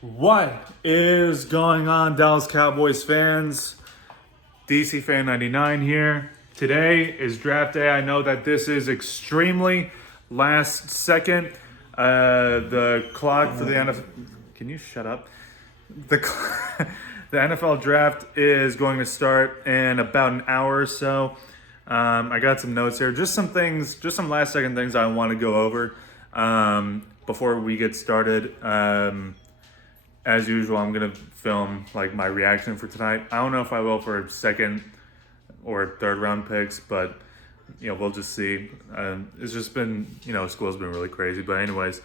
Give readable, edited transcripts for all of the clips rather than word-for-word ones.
What is going on, Dallas Cowboys fans? DC Fan 99 here. Today is draft day. I know that this is extremely last second. The clock for the NFL. Can you shut up? The the NFL draft is going to start in about an hour or so. I got some notes here, just some things, just some last second things I want to go over before we get started. As usual, I'm gonna film like my reaction for tonight. I don't know if I will for second or third round picks, but we'll just see. It's just been school's been really crazy. But anyways,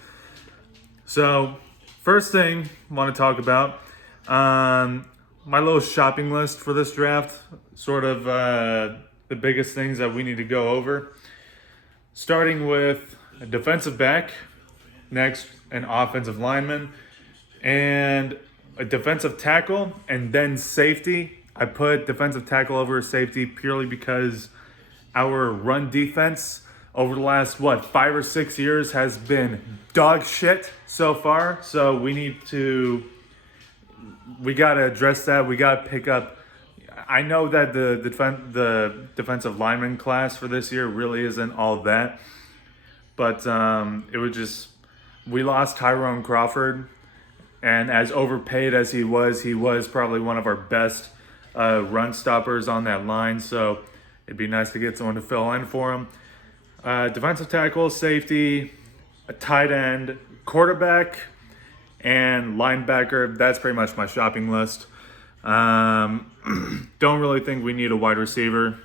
so first thing I want to talk about my little shopping list for this draft. Sort of the biggest things that we need to go over. Starting with a defensive back, next an offensive lineman, and a defensive tackle, and then safety. I put defensive tackle over safety purely because our run defense over the last 5 or 6 years has been dog shit so far. So we gotta address that. We gotta pick up. I know that the defensive lineman class for this year really isn't all that, but we lost Tyrone Crawford. And as overpaid as he was probably one of our best run stoppers on that line. So it'd be nice to get someone to fill in for him. Defensive tackle, safety, a tight end, quarterback, and linebacker. That's pretty much my shopping list. Don't really think we need a wide receiver,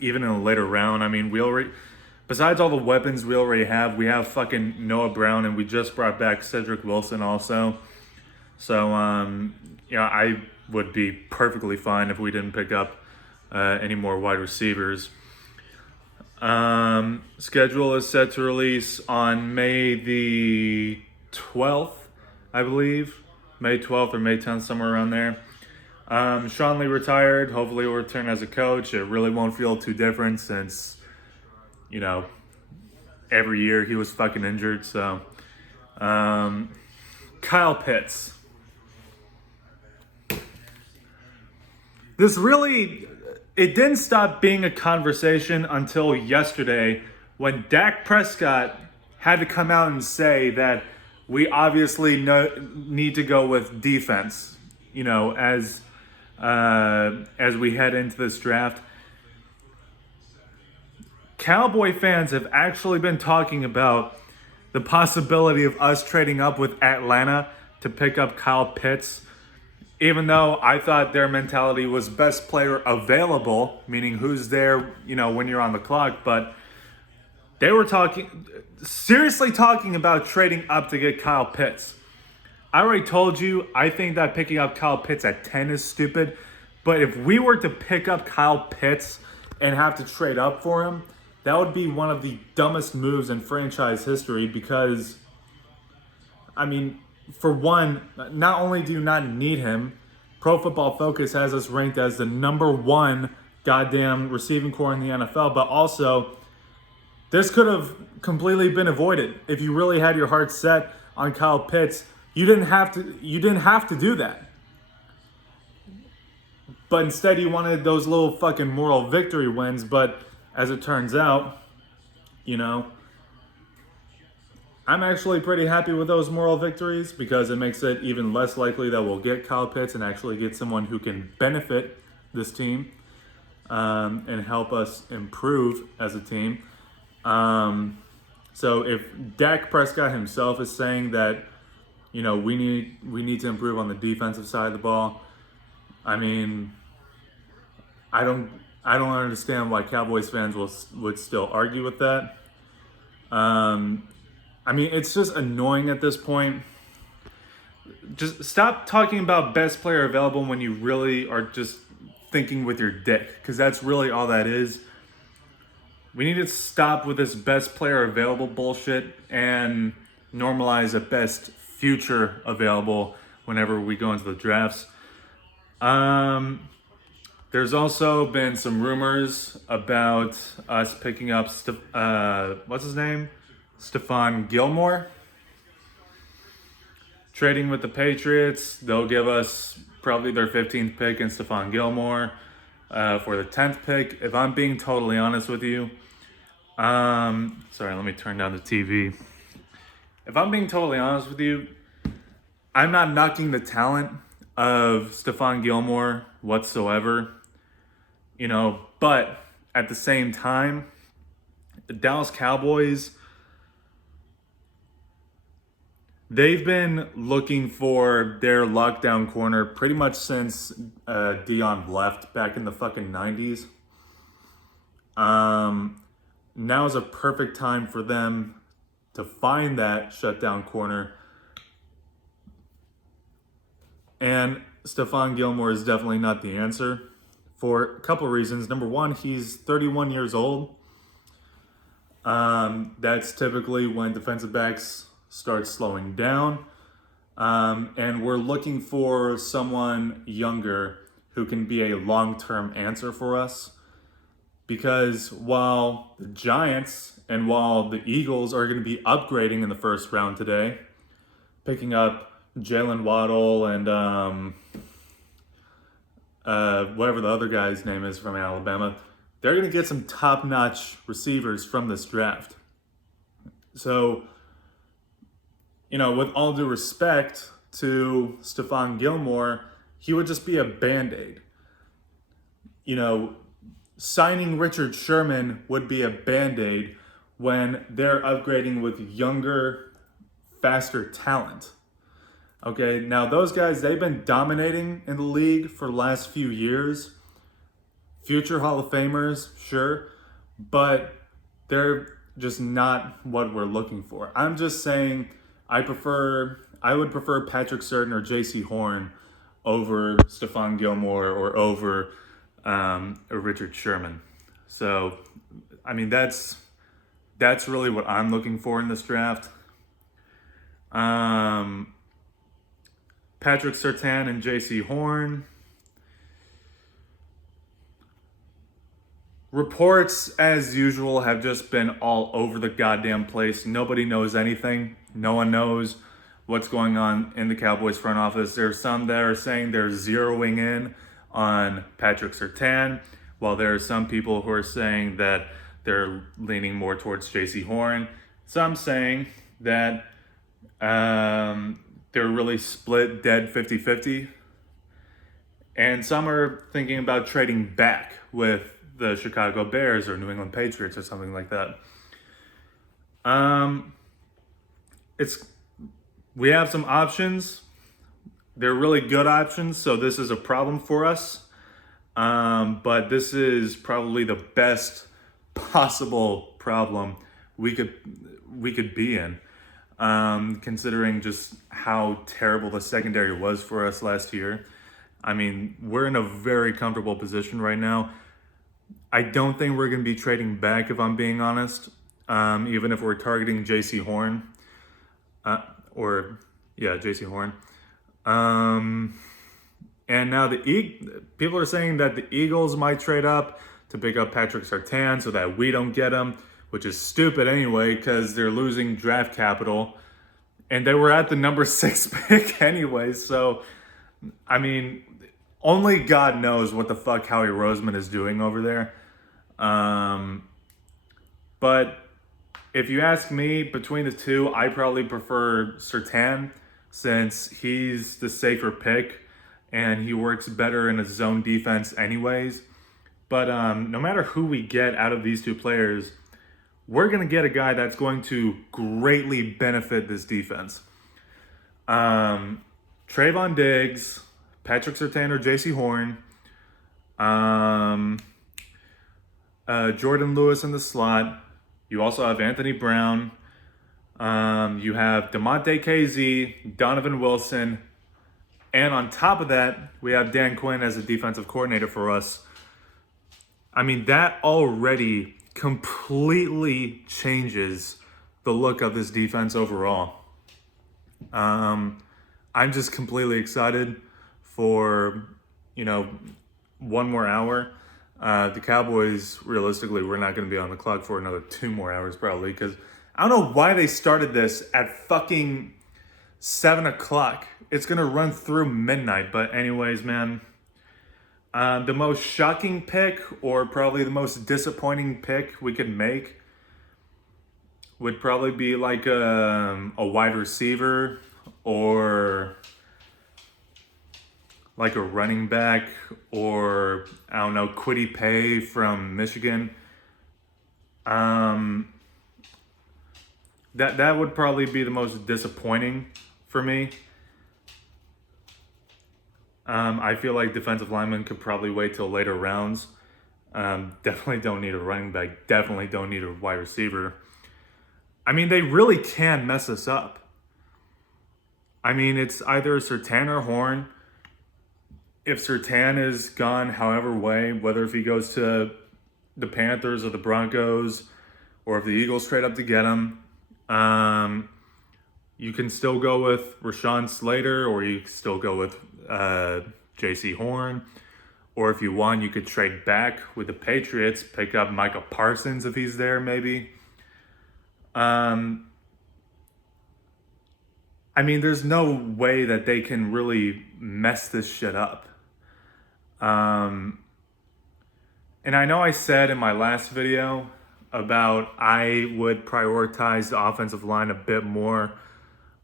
even in a later round. I mean, besides all the weapons we already have, we have fucking Noah Brown, and we just brought back Cedric Wilson also. So, I would be perfectly fine if we didn't pick up any more wide receivers. Schedule is set to release on May the 12th, I believe. May 12th or May 10th, somewhere around there. Sean Lee retired. Hopefully he'll return as a coach. It really won't feel too different since, every year he was fucking injured. So, Kyle Pitts. It didn't stop being a conversation until yesterday when Dak Prescott had to come out and say that we obviously need to go with defense, as we head into this draft. Cowboy fans have actually been talking about the possibility of us trading up with Atlanta to pick up Kyle Pitts, even though I thought their mentality was best player available, meaning who's there, when you're on the clock. But they were seriously talking about trading up to get Kyle Pitts. I already told you, I think that picking up Kyle Pitts at 10 is stupid. But if we were to pick up Kyle Pitts and have to trade up for him, that would be one of the dumbest moves in franchise history because, for one, not only do you not need him, Pro Football Focus has us ranked as the number one goddamn receiving core in the NFL, but also this could have completely been avoided if you really had your heart set on Kyle Pitts. You didn't have to do that. But instead you wanted those little fucking moral victory wins, but as it turns out, I'm actually pretty happy with those moral victories because it makes it even less likely that we'll get Kyle Pitts and actually get someone who can benefit this team and help us improve as a team. So if Dak Prescott himself is saying that, we need to improve on the defensive side of the ball, I don't understand why Cowboys fans would still argue with that. It's just annoying at this point. Just stop talking about best player available when you really are just thinking with your dick, because that's really all that is. We need to stop with this best player available bullshit and normalize a best future available whenever we go into the drafts. There's also been some rumors about us picking up what's his name? Stephon Gilmore. Trading with the Patriots, they'll give us probably their 15th pick in Stephon Gilmore for the 10th pick. If I'm being totally honest with you, sorry, let me turn down the TV. If I'm being totally honest with you, I'm not knocking the talent of Stephon Gilmore whatsoever, but at the same time, the Dallas Cowboys, they've been looking for their lockdown corner pretty much since Dion left back in the fucking 90s. Now is a perfect time for them to find that shutdown corner. And Stephon Gilmore is definitely not the answer for a couple reasons. Number one, he's 31 years old. That's typically when defensive backs start slowing down. And we're looking for someone younger who can be a long-term answer for us. Because while the Giants and while the Eagles are going to be upgrading in the first round today, picking up Jalen Waddle and whatever the other guy's name is from Alabama, they're going to get some top-notch receivers from this draft. So, with all due respect to Stephon Gilmore, he would just be a Band-Aid. Signing Richard Sherman would be a Band-Aid when they're upgrading with younger, faster talent. Okay, now those guys, they've been dominating in the league for the last few years. Future Hall of Famers, sure, but they're just not what we're looking for. I'm just saying I would prefer Patrick Surtain or J.C. Horn over Stephon Gilmore or over Richard Sherman. So, that's really what I'm looking for in this draft. Patrick Surtain and J.C. Horn. Reports, as usual, have just been all over the goddamn place. Nobody knows anything. No one knows what's going on in the Cowboys front office. There's some that are saying they're zeroing in on Patrick Surtain, while there are some people who are saying that they're leaning more towards J.C. Horn. Some saying that they're really split dead 50-50. And some are thinking about trading back with the Chicago Bears or New England Patriots or something like that. We have some options. They're really good options, so this is a problem for us. But this is probably the best possible problem we could be in, considering just how terrible the secondary was for us last year. We're in a very comfortable position right now. I don't think we're going to be trading back, if I'm being honest, even if we're targeting J.C. Horn. J.C. Horn. And now people are saying that the Eagles might trade up to pick up Patrick Surtain so that we don't get him, which is stupid anyway because they're losing draft capital. And they were at the number 6 pick anyway. So, only God knows what the fuck Howie Roseman is doing over there. But if you ask me, between the two, I probably prefer Surtain since he's the safer pick and he works better in a zone defense anyways. But no matter who we get out of these two players, we're going to get a guy that's going to greatly benefit this defense. Trayvon Diggs, Patrick Surtain or J.C. Horn, Jordan Lewis in the slot. You also have Anthony Brown. You have DeMonte KZ, Donovan Wilson. And on top of that, we have Dan Quinn as a defensive coordinator for us. That already completely changes the look of this defense overall. I'm just completely excited for, one more hour. The Cowboys, realistically, we're not going to be on the clock for another 2 more hours probably, because I don't know why they started this at fucking 7 o'clock. It's going to run through midnight. But anyways, man, the most shocking pick, or probably the most disappointing pick we could make, would probably be like a wide receiver, or like a running back, or I don't know, Kwity Paye from Michigan. That would probably be the most disappointing for me. I feel like defensive linemen could probably wait till later rounds. Definitely don't need a running back. Definitely don't need a wide receiver. I mean, they really can mess us up. I mean, it's either Surtain or Horn. If Surtain is gone however way, whether if he goes to the Panthers or the Broncos, or if the Eagles trade up to get him, you can still go with Rashawn Slater, or you can still go with J.C. Horn. Or if you want, you could trade back with the Patriots, pick up Michael Parsons if he's there, maybe. I mean, there's no way that they can really mess this shit up. And I know I said in my last video about I would prioritize the offensive line a bit more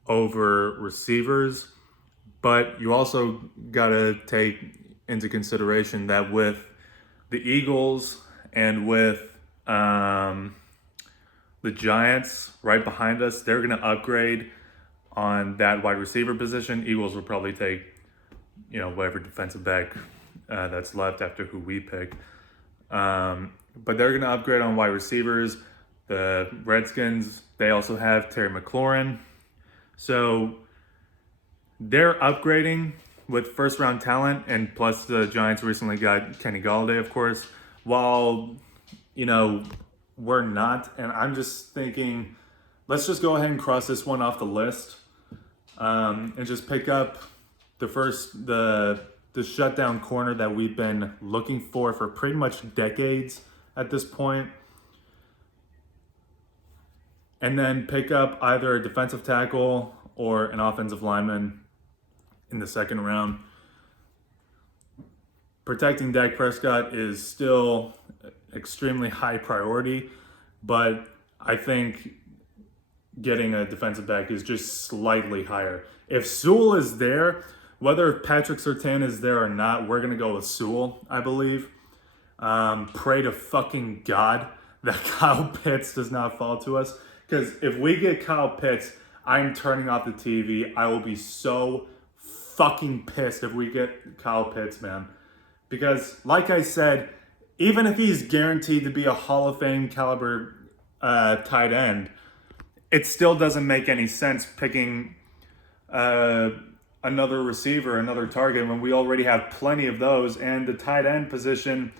over receivers, but you also got to take into consideration that with the Eagles and with the Giants right behind us, they're going to upgrade on that wide receiver position. Eagles will probably take, whatever defensive back that's left after who we pick. But they're going to upgrade on wide receivers. The Redskins, they also have Terry McLaurin. So they're upgrading with first round talent, and plus the Giants recently got Kenny Galladay, of course, while, we're not. And I'm just thinking, let's just go ahead and cross this one off the list, and just pick up the shutdown corner that we've been looking for pretty much decades at this point. And then pick up either a defensive tackle or an offensive lineman in the second round. Protecting Dak Prescott is still extremely high priority, but I think getting a defensive back is just slightly higher. If Sewell is there, whether Patrick Surtain is there or not, we're going to go with Sewell, I believe. Pray to fucking God that Kyle Pitts does not fall to us. Because if we get Kyle Pitts, I'm turning off the TV. I will be so fucking pissed if we get Kyle Pitts, man. Because, like I said, even if he's guaranteed to be a Hall of Fame caliber tight end, it still doesn't make any sense picking another receiver, another target, when we already have plenty of those. And the tight end position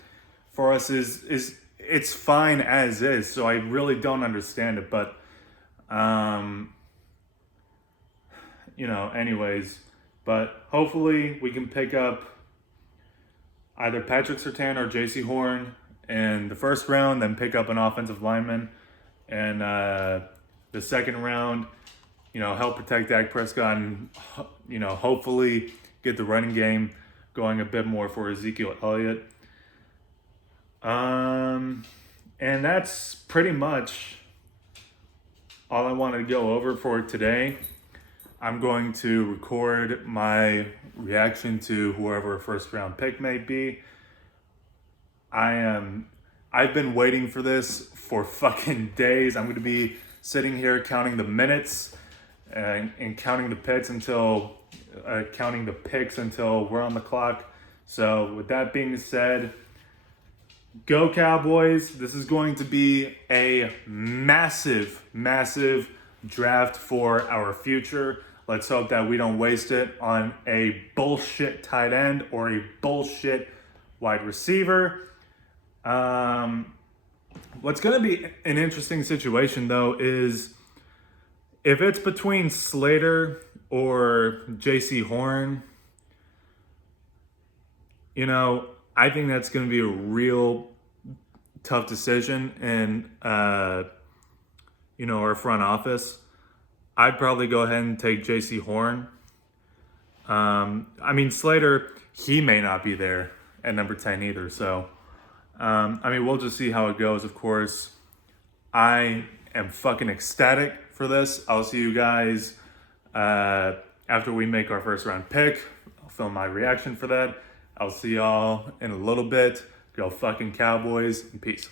for us is it's fine as is. So I really don't understand it. But, anyways. But hopefully we can pick up either Patrick Surtain or J.C. Horn in the first round, then pick up an offensive lineman. And the second round, help protect Dak Prescott and, hopefully get the running game going a bit more for Ezekiel Elliott. And that's pretty much all I wanted to go over for today. I'm going to record my reaction to whoever first round pick may be. I've been waiting for this for fucking days. I'm going to be sitting here counting the minutes and counting the picks until we're on the clock. So with that being said, go Cowboys. This is going to be a massive, massive draft for our future. Let's hope that we don't waste it on a bullshit tight end or a bullshit wide receiver. What's going to be an interesting situation, though, is if it's between Slater or J.C. Horn, I think that's going to be a real tough decision in, our front office. I'd probably go ahead and take JC Horn. I mean, Slater, he may not be there at number 10 either. So, I mean, we'll just see how it goes, of course. I am fucking ecstatic for this. I'll see you guys after we make our first round pick. I'll film my reaction for that. I'll see y'all in a little bit. Go fucking Cowboys, and peace.